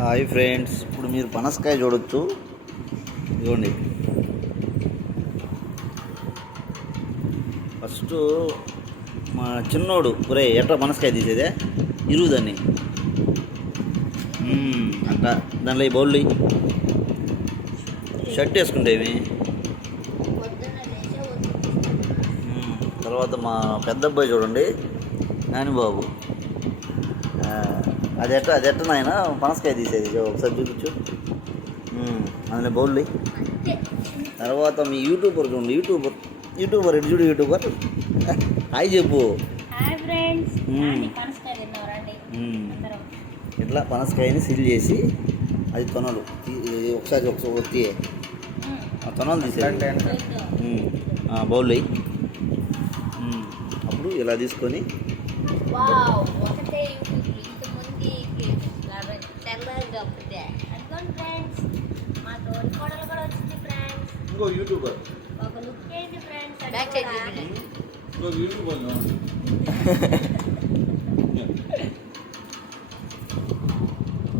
Hi friends, ఇప్పుడు మీరు పనసకాయ చూడొచ్చు. ఇదిగోండి, ఫస్ట్ మా చిన్నోడు ఒరే ఎట్లా పనసకాయ తీసేదే ఇరుగుదాన్ని అంట. దానిలో ఈ బౌళ్ళు షర్ట్ వేసుకుంటేవి. తర్వాత మా పెద్ద అబ్బాయి చూడండి, నానిబాబు. అది ఎట్ట నాయన పనసకాయ తీసేది ఒకసారి చూపించు. అందులో బౌళ్ళు. తర్వాత మీ యూట్యూబర్ చూడండి, యూట్యూబర్ ఇటు చూడు, యూట్యూబర్ హాయ్ చెప్పు. ఇట్లా పనసకాయని సిల్ చేసి అది తొనలు ఒకసారి ఒత్తి ఆ తొనలు తీసేది బౌల్. అప్పుడు ఇలా తీసుకొని ఇంకో యూట్యూబర్ ఇంకో యూట్యూబర్